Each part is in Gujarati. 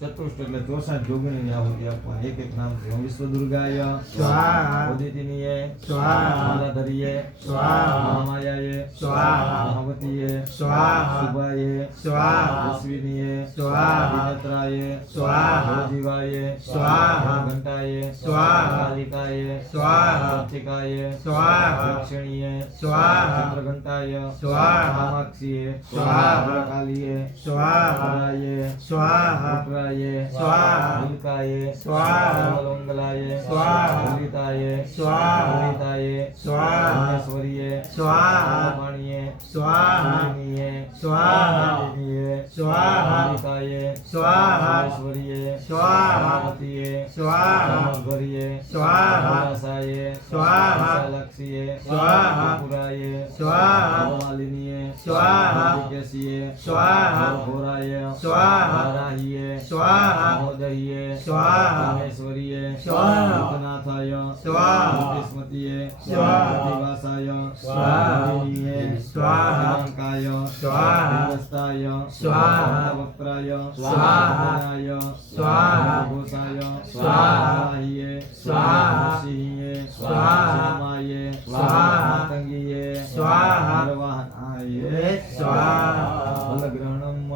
ચતુષ્ટ એટલે 64 જોગણીની આહુતિ આપવાની એક એક નામથી. ઓમ વિશ્વ દુર્ગાય સ્વાહા. ઉદિતિનીએ સ્વાહા. માલાધરીએ સ્વાહા. મહામાયાએ સ્વાહા. મહાવતીએ સ્વાહા. શુભાએ સ્વાહા. અશ્વિનીએ સ્વાહા. વિનેત્રાએ સ્વાહા. જીવાય સ્વાહા. ઘંટાએ સ્વાહા. કાલિકાએ સ્વાહા. પ્રતિકાએ સ્વાહા. દક્ષિણીએ સ્વાહા. ચંદ્રઘંટાય સ્વાહા. કામાક્ષીએ સ્વાહા. કાલીએ સ્વાહા. પરાયે સ્વાહા. પુત્રાય સ્વાહા. ઉલ્કાય સ્વાહા. મંગલાય સ્વાહા. લલિતાય સ્વાહા. લલિતાય સ્વાહા. ભુવનેશ્વરીએ સ્વાહા. પાણીએ સ્વાહા. સુનિએ સ્વાહા. સુનિએ સ્વાહા. લલિતાય સ્વાહા. ભુવનેશ્વરીએ સ્વાહા. પાર્વતીએ સ્વાહા. ઘરીએ સ્વાહા. વિલાસાય સ્વાહા. વિશાલાક્ષીએ સ્વાહા. પુરાય સ્વાહા. માલિનીએ સ્વાહા. કેસીએ સ્વાહા. ઘોરાય સ્વાહા. વારાહીએ સ્વાહા. મોદહીએ સ્વાહા. મહેશ્વરીએ સ્વાહા. ભૂતનાથાય સ્વાહા. સ્મૃતિએ સ્વાહા. દિવાસાય સ્વાહા. દિનીએ સ્વાહા. શિવાંકાય સ્વાહા. દિવસ્તાય સ્વાહા. વક્ત્રાય સ્વાહા. ગણાય સ્વાહા. ઘોષાય સ્વાહા. વારાહીએ સ્વાહા. સિંહીએ સ્વાહા. શ્યામાય સ્વાહા. માતંગીએ સ્વાહા. નરવાહનાય સ્વાહા. ફલગ્રહણમ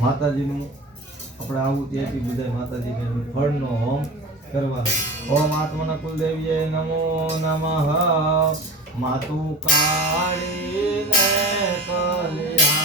માતાજીનું આપણે આવું ત્યાંથી બધા માતાજીને ફળનો હોમ કરવાનો. ઓમ આત્મન કુલદેવીએ નમો નમઃ. માતુ કાળીને કલ્યાણે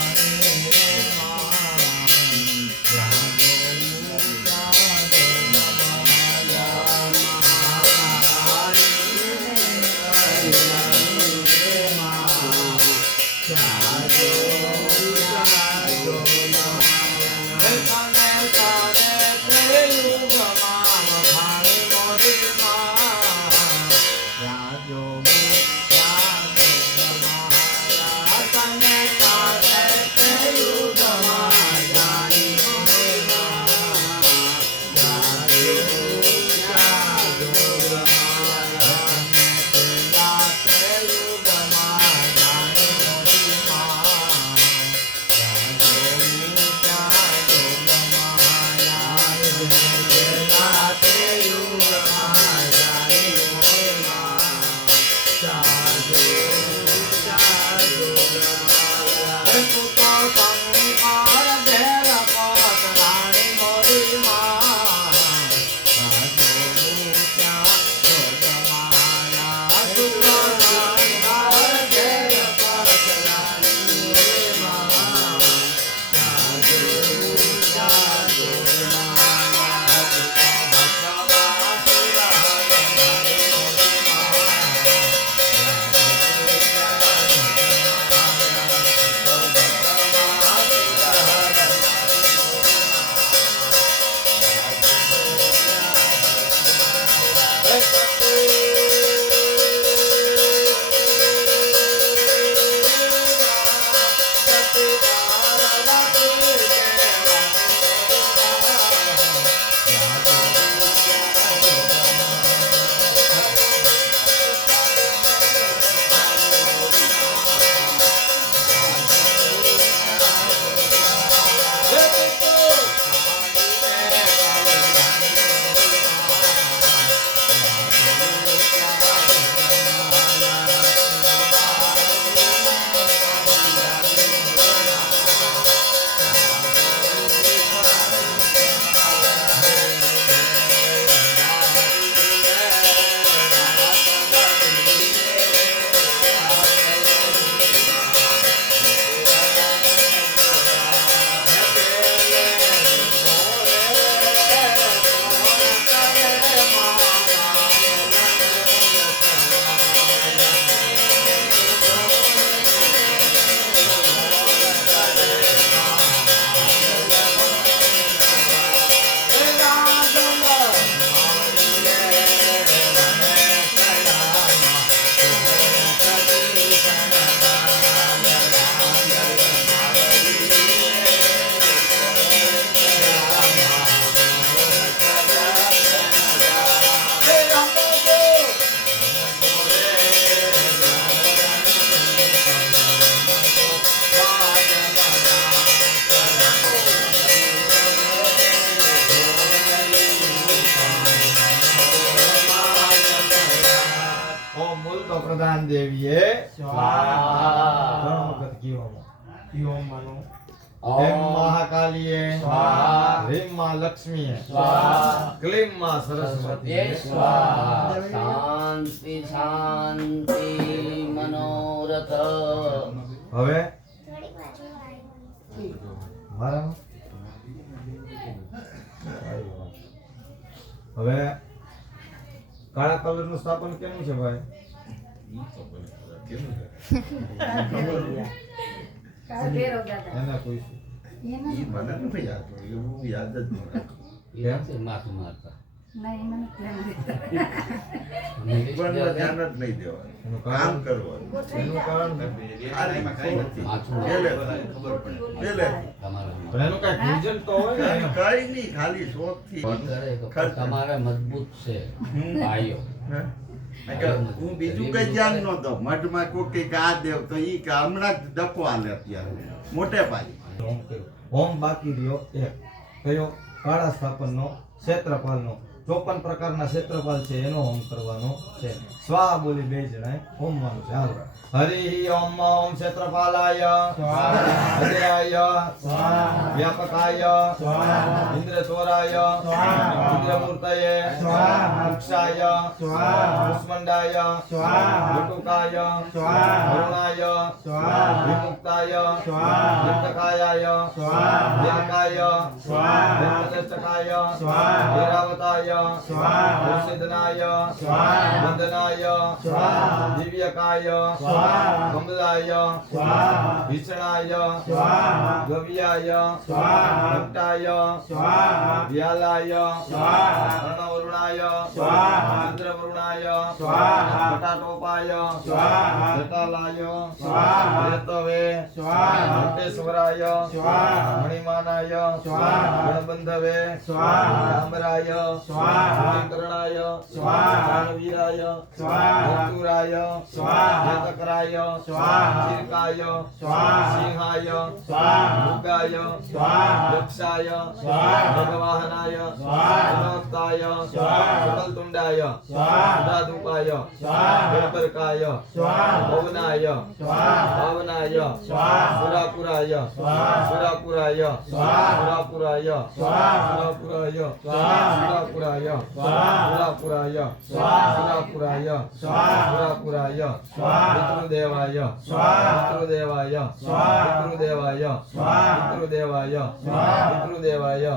જ્ઞાન દેવીએ સ્વાહા ત્રણ વખત કીવામાં. ઓમ મનો એમ મહાકાલીએ સ્વાહા રીમ માં લક્ષ્મીએ સ્વાહા ક્લીમ માં સરસ્વતીએ સ્વાહા શાંતિ શાંતિ મનોરથ હવે મારા હવે કાળા કલર નું સ્થાપન કેનું છે ભાઈ? એને પૂછ્યું. માથું મારતા એનું કારણ એનું કારણ માથું તમારા પણ એનું કઈ રીઝન તો હોય ને એનું. કરે તો તમારે મજબૂત છે ભાઈઓ હું બીજું કઈ ધ્યાન નતો મઠમાં કોઈ કઈક આ દેવ તો ઈ કે હમણાં જ ડકો આલે અત્યારે મોટે પાયે હોમ કર્યો. હોમ બાકી રહ્યો એક કયો? કાળા સ્થાપનનો, ક્ષેત્રપાલનો. 54 પ્રકારના ક્ષેત્રપાલ છે એનો હોમ કરવાનો છે. સ્વા બોલી બે જણાએ હોમવાનું છે. હાલો. હરિ ઓમ ઓમ ક્ષેત્રપાલાય અજયાય વ્યાપકાય ઇન્દ્રચોરાય ઇન્દ્રમૂર્તયે વૃક્ષાય કુષ્માંડાય વટુકાય વરુણાય વિમુક્તાય વિમુક્તાય વિમકાય વિમુક્તકાય ઐરાવતાય ઔષધનાય વંદનાય દિવ્યકાય કમલાય વિષ્ણાય ગવ્યાય ભટ્ટાય વ્યાલાય અર્ણવરુણાય ચંદ્રવરુણાય પટાટોપાય જટાલાય રેતવે ઘંટેશ્વરાય મણિમાનાય ગણબંધવે ડામરાય કરણાય વીરાય ચતુરાય ચક્રાય ચીરકાય સિંહાય મૃગાય દક્ષાય ભગવાહનાય ભક્તાય સકલતુંડાય સુદાદુપાય ગણપરકાય ભવનાય ભાવનાય સુરાપુરાય સુરાપુરાય સુરાપુરાય સુરાપુરાય સુરાપુરાય સુરાપુરાય સુરાપુરાય સુરાપુરાય પિતૃદેવાય પિતૃદેવાય પિતૃદેવાય પિતૃદેવાય પિતૃદેવાય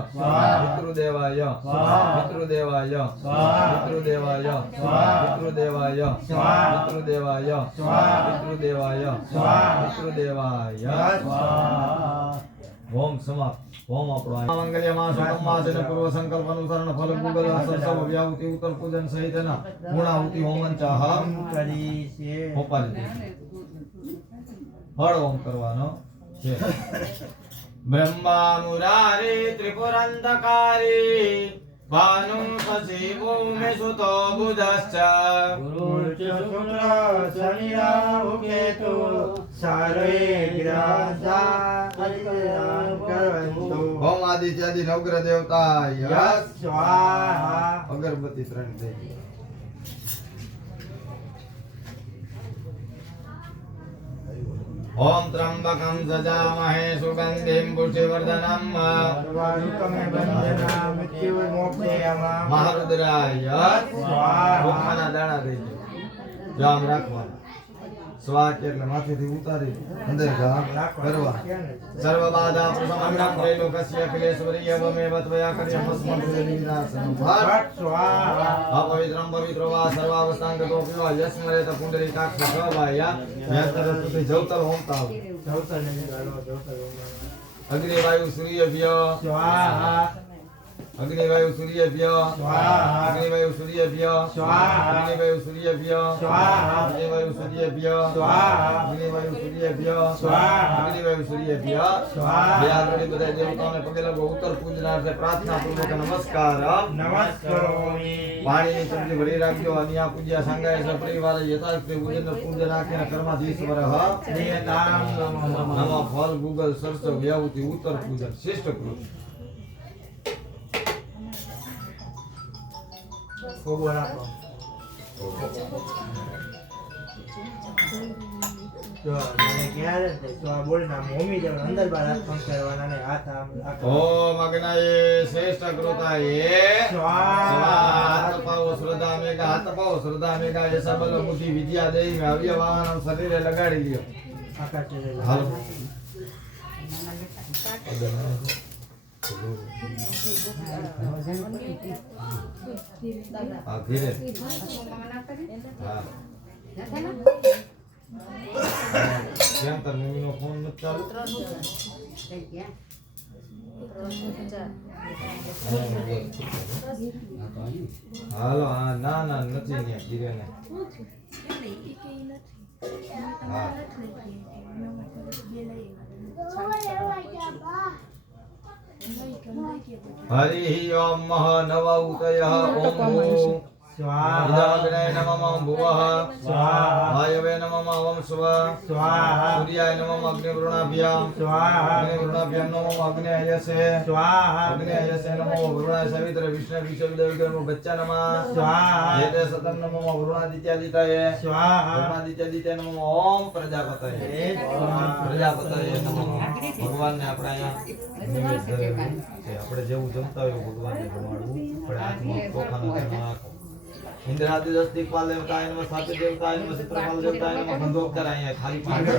પિતૃદેવાય પિતૃદેવાય પિતૃદેવાય પિતૃદેવાય પિતૃદેવાય પિતૃદેવાય પિતૃદેવાય ઓમ સમાપ્ત. ઓમ આપણો મંગલ્ય માસ માસને પૂર્વ સંકલ્પ અનુસરણ ફલ ગુગલ આસન સૌ વ્યાહુતિ ઉત્તર પૂજન સહિતના ગુણાહુતિ હોમન ચાહ કરી છે હોપારી ફળ હોમ કરવાનો છે. બ્રહ્મા મુરારી ત્રિપુરાંતકારી ભાનુ શશી ભૂમિ સુતો બુધશ્ચ ગુરુર્ચ શુક્ર શનિ રાહુ કેતુ સર્વે ગ્રહા કલ્યાણ કરવંતુ ઓમ આદિત્યાદિ નવગ્રહ દેવતા યસ સ્વાહા અગરબત્તી 3 દે. ઓમ ત્રંબકમ સજામહે સુગંધિમ પુષ્ટિવર્ધનમ સર્વાનુકમે બંધના મૃત્યુ મોક્ષયામા મહારુદ્રાય સ્વાહા. ચોખાના દાણા દઈ દે. જામ રાખવાના. સ્વાક એટલે માથેથી ઉતારી અંદર જામ કરવા. સર્વ બાધા પ્રસમન્નમ ત્રૈલોકસ્ય અખિલેશ્વરી એવમેવ ત્વયા કર્યમસ્મદ્ વિનાશનમ ભટ્ટ. સ્વાહા અપવિત્રમ પવિત્રો વા સર્વાવસ્થાંગતો પીવા યસ્મરેત પુંડરીકાક્ષ સ્વભાયા યસ્તરસ્તુતિ જવતલ હોમતા. અગ્નિવાયુ સૂર્યભ્ય સ્વાહા અગ્નિવાયુ સૂર્યભ્ય સ્વાહા અગ્નિવાયુ સૂર્યભ્ય સ્વાહા અગ્નિવાયુ સૂર્યભ્ય સ્વાહા અગ્નિવાયુ સૂર્યભ્ય સ્વાહા અગ્નિવાયુ સૂર્યભ્ય સ્વાહા અગ્નિવાયુ સૂર્યભ્ય સ્વાહા. બે આગળ બધા દેવતાઓને પગે લાગો. ઉત્તર પૂજનાર્થે પ્રાર્થના પૂર્વક નમસ્કાર. નમસ્કારોમિ પાણીની ચમચી ભરી રાખજો. અન્યા પૂજ્યા સંગાય સપરિવાર યથાર્થ પૂજન પૂજન રાખીને કર્માધીશ્વર નિયતામ નમઃ. નમઃ ફલ ગુગલ સરસ વ્યાહુતિ ઉત્તર પૂજન શિષ્ટ કૃત. ખૂબ રાખો. તો મને ક્યારે તો આ બોલીને આમ હોમી દેવાનું, અંદર બહાર હાથ પંખાડવાના ને હાથ આમ ઓમ અગ્નયે શ્રેષ્ઠ કૃતાયે સ્વાહા હાથ પાવો શ્રદ્ધા મેઘા હાથ પાવો શ્રદ્ધા મેઘા એ સબલ બુદ્ધિ વિદ્યા દેવી અવ્યવાન શરીરે લગાડી લ્યો આકાશ છે. હાલો હા ધીરે હા કેમ તાર મમ્મીનો ફોન નથી ચાલુ હાલો હા ના ના નથી ને ધીરે ને હા હરિ ઓમ મહ નવ ઉતય ઓમ ભૂ સ્વાહા ઇદાગ્નય નમઃ ભુવઃ સ્વાહા વાયવે નમઃ ઓમ સ્વ સ્વાહા સૂર્યાય નમઃ અગ્નિવૃણાભ્યામ સ્વાહા અગ્નિવૃણાભ્યામ નમઃ અગ્નેયસે સ્વાહા અગ્નેયસે નમઃ વરુણાય સવિત્ર વિષ્ણુ વિશ્વવિદ્ય નમઃ બચ્ચા નમઃ સ્વાહા જેતે સતમ નમઃ વરુણાદિત્યાદિતાય સ્વાહા વરુણાદિત્યાદિતાય નમઃ ઓમ પ્રજાપતયે પ્રજાપતયે નમઃ ભગવાનને આપણે અહીંયા નિવેદ ધરેલું છે. આપણે જેવું જમતા હોય એવું ભગવાનને જમાડવું આપણે હાથમાં ચોખાનો તેનો નાખો. ઇન્દ્રાદિ દસ દિક્પાલ દેવતાય નમઃ સાત્ય દેવતાય નમઃ ચિત્રપાલ દેવતાય નમઃ ગંધોપચાર અહીંયા ખાલી પાણી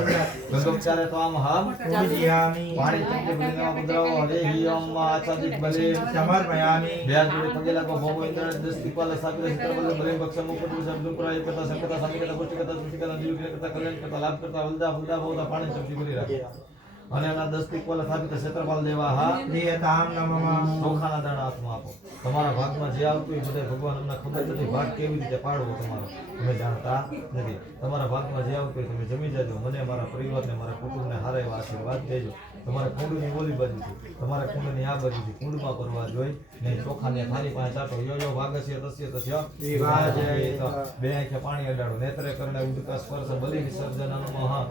ગંધોપચારે તો આમ હમ પૂજયામિ પાણી ચમકે ભરીને મુદ્રાઓ હરિ ઓમ આચાદિક બલે સમર્પયામિ બે હાથ જોડે પગે લાગો ભગવો ઇન્દ્ર દસ દિક્પાલ સાત્ય ચિત્રપાલ બલે ભક્ષ મુકુટ શબ્દ પુરાય કરતા સંકતા સામિકતા પુષ્ટિ કરતા સુષ્ટિ કરતા જીવ કરતા કલ્યાણ કરતા લાભ કરતા વલદા ફલદા ભવદા પાણી ચમકી ભરી રાખે અને એના 10 દિક્પાલ સાત્ય ક્ષેત્રપાલ દેવા હા પ્રિયતામ નમઃ ચોખાના દાણા હાથમાં આપો. તમારા ભાગમાં જે આવતું હોય બધા ભગવાન અમને ખબર નથી ભાગ કેવી રીતે પાડવો તમારો તમે જાણતા નથી. તમારા ભાગમાં જે આવતું હોય તમે જમી જજો. મને મારા પરિવારને મારા કુટુંબને સારા એવા આશીર્વાદ દેજો. તમારે કુંડની ઓલી બાજુથી તમારે કુંડની આ બાજુથી કુંડમાં પરવા જોઈ ને ચોખાને થાળી પાસે ચાટો યો યો ભાગસ્ય તસ્ય વિભાજય. બે આંખે પાણી અડાડો નેત્રે કરણે ઉદકા સ્પર્શ બલિ વિસર્જનનો હા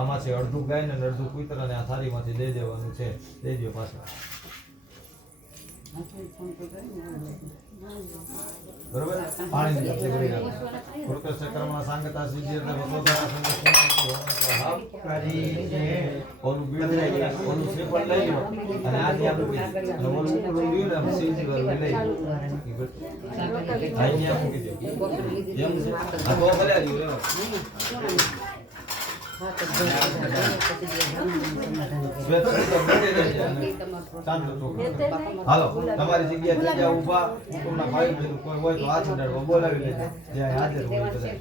આમાંથી અડધું ગાય ને અડધું કૂતરાને આ થાળીમાંથી દઈ દેવાનું છે. દઈ દો પાછું બરોબર. પાણી ની કરી રાખો. કૃતસ્ય કર્મા સાંગતા સિદ્ધિ એટલે વસોધરા સંગત કરી છે. ઓલું બીડું ઓલું શ્રીફળ લઈ લો અને આ ત્યાં મૂકી દો. અને ઓલું ઉપરનું બીડું ને સીધી વાળું લઈ લો. આ ત્યાં મૂકી દો. એમ છે. આ તો ભલે રહ્યું લેવો. હાલો તમારી જગ્યાએ જગ્યા ઊભા કુટુંબના ભાઈ બહેન કોઈ હોય તો હાથ ઉડાડવા બોલાવી લેજો. જ્યાં હાજર હોય બધા.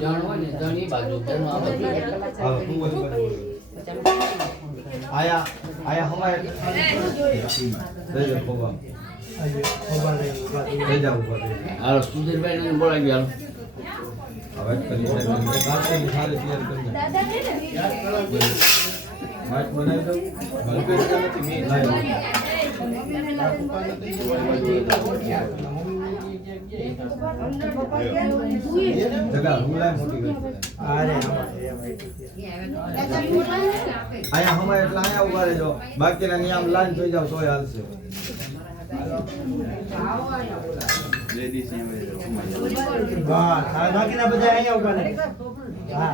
જણ હોય ને જણ ઈ બાજુ જણ આ બાજુ. હાલો તું બધું બધું આયા હમાય દઈ દો ભગવાન દઈ જાવ ભગવાન. હાલો સુધીરભાઈ ને બોલાવી હાલો. હવે કરી સાહેબ કાચની થાળી તૈયાર કરી દો. માટ બનાવી દો. હલકે નથી મેં લાવી. જગા હુલાય મોટી કરી. અરે આયા હમાય એટલે આયા ઉભા રહેજો. બાકીના નિયમ લાઈન થઈ જાવ તોય હાલશે. વાહ, બાકીના બધા અહીંયા ઉભા રહે. હા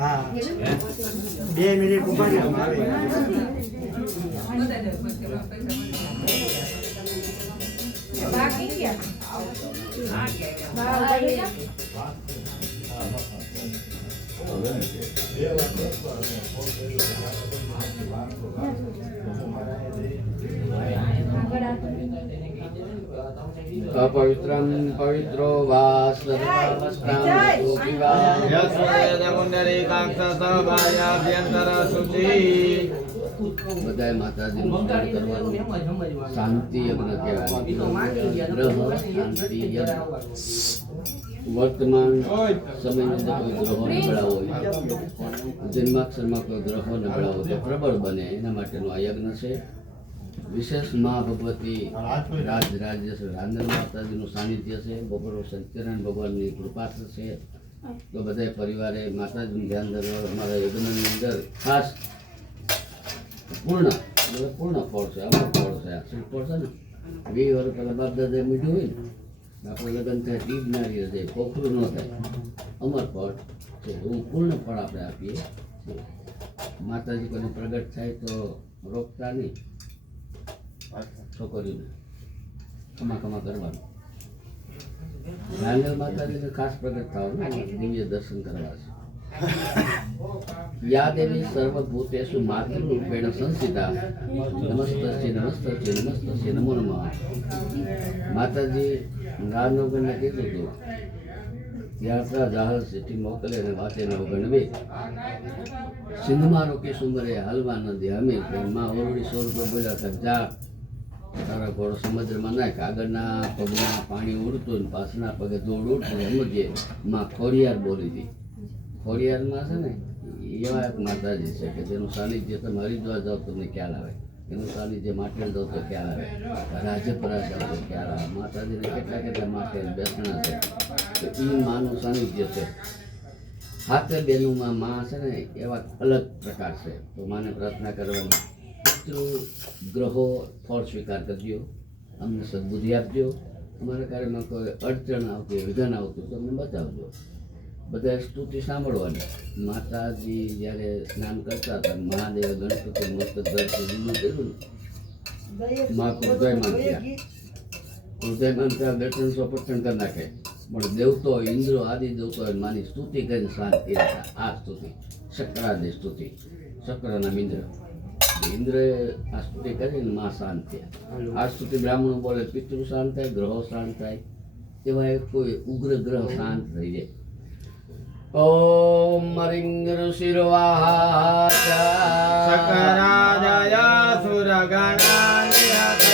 હા 2 મિનિટ ઉભા રહો. બાકી અપવિત્રં પવિત્રો વા સર્વસ્ત્રાં સુખિવા બધાય માતાજીનું સ્મરણ કરવાનું. શાંતિ યજ્ઞ કહેવાય. ગ્રહ શાંતિ યજ્ઞ. વર્તમાન સમયની અંદર કોઈ ગ્રહો નબળા હોય, જન્માક્ષરમાં કોઈ ગ્રહો નબળા હોય તો પ્રબળ બને એના માટેનો આ યજ્ઞ છે. વિશેષ મા ભગવતી રાજ્ય છે, રાંધણ માતાજીનું સાનિધ્ય છે. બપોર સત્યનારાયણ ભગવાનની કૃપા થશે તો બધા પરિવારે માતાજીનું ધ્યાન ધરવા અમારા યજ્ઞની અંદર ખાસ પૂર્ણ ફળ છે. અમુક ફળ છે. આ શ્રીફળ છે ને 20 વર્ષ પહેલાં બાપ દાદાએ મીઠું હોય ને આપણે લગ્ન થાય તીજ નારી હશે, પોખરું ન થાય. અમર ફળ છે, એવું પૂર્ણ ફળ આપણે આપીએ છીએ. માતાજી કોઈને પ્રગટ થાય તો રોકતા નહીં, છોકરીઓને ખમા કરવાનું. નાંગલ માતાજીને ખાસ પ્રગટ થવાનું, દિવ્ય દર્શન કરવા છે. યા દેવી સર્વભૂતેષુ માતૃરૂપેણ સંસ્થિતા નમસ્તસ્ય નમો નમઃ. માતાજી રામનગરને કીધું હતું યાત્રા જાહલ સિટી મોકલે અને વાતે ન ગણવે સિંધમાં રોકી સુમરે હાલવા નદી હમી માં ઓરડી 100 રૂપિયા બોલ્યા હતા, જા તારા ઘોડો સમુદ્રમાં નાખ. આગળના પગમાં પાણી ઉડતું ને પાછળના પગે ધૂળ ઉડતું સમજીએ માં ખોડિયાર બોલી હતી. ખોડિયારમાં છે ને એવા એક માતાજી છે કે જેનું સાનિધ્ય તમે હરિદ્વાર જાઓ તમને ખ્યાલ આવે, એનું સાનિધ્ય માટેલ જાઓ તો ખ્યાલ આવે, રાજપરા જાઓ તો ખ્યાલ આવે. માતાજીને કેટલા માટેલ બેસણા છે તો એ માનું સાનિધ્ય છે. હાથે બેનુંમાં માં છે ને એવા અલગ પ્રકાર છે. તો માને પ્રાર્થના કરવાની, પિતૃ ગ્રહો ફળ સ્વીકાર કરજો, અમને સદબુદ્ધિ આપજો. અમારા કાર્યમાં કોઈ અડચણ આવતી વિઘન આવતું તો અમને બતાવજો. બધા સ્તુતિ સાંભળવાની. માતાજી જ્યારે સ્નાન કરતા હતા, મહાદેવ ગણપતિ મસ્ત દર્શન કર્યું ને માં કૃદયમાન થયા, દર્શન સોપર્ષણ કરી નાખે. પણ દેવતો ઇન્દ્રો આદિ દેવતો માની સ્તુતિ કરીને શાંત થયા. આ સ્તુતિ શક્રાદી સ્તુતિ, શક્રના ઇન્દ્ર ઇન્દ્રએ આ સ્તુતિ કરીને માં શાંત થયા. આ સ્તુતિ બ્રાહ્મણો બોલે પિતૃ શાંત થાય, ગ્રહો શાંત થાય, એવા કોઈ ઉગ્ર ગ્રહ શાંત થઈ જાય. ઓમ રિંગ ઋષિર્વાચા શકરાજય સુરગણા નિહતે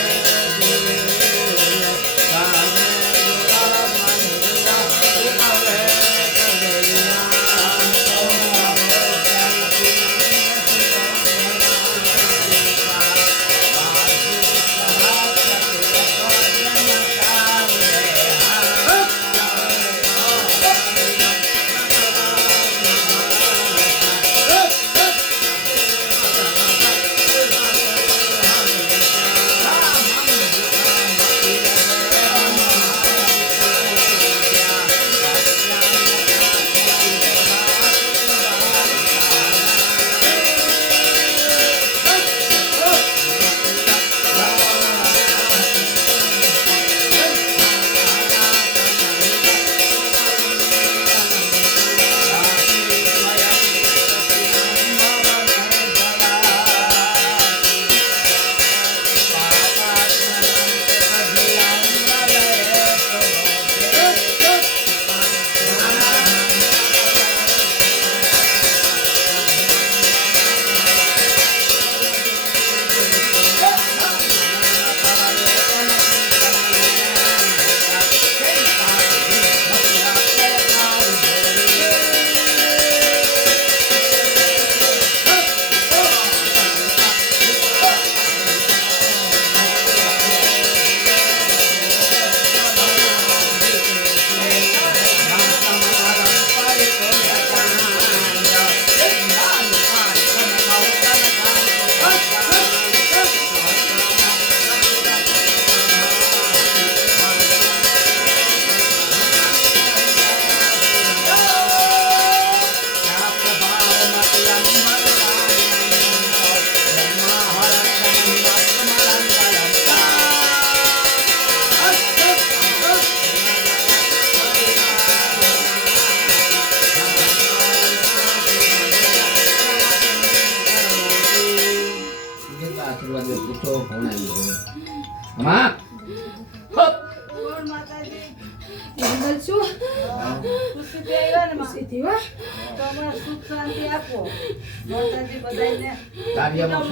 કાર્યમાં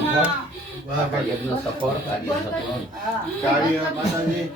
સફળ કાર્ય સફળ કાર્ય માતાજી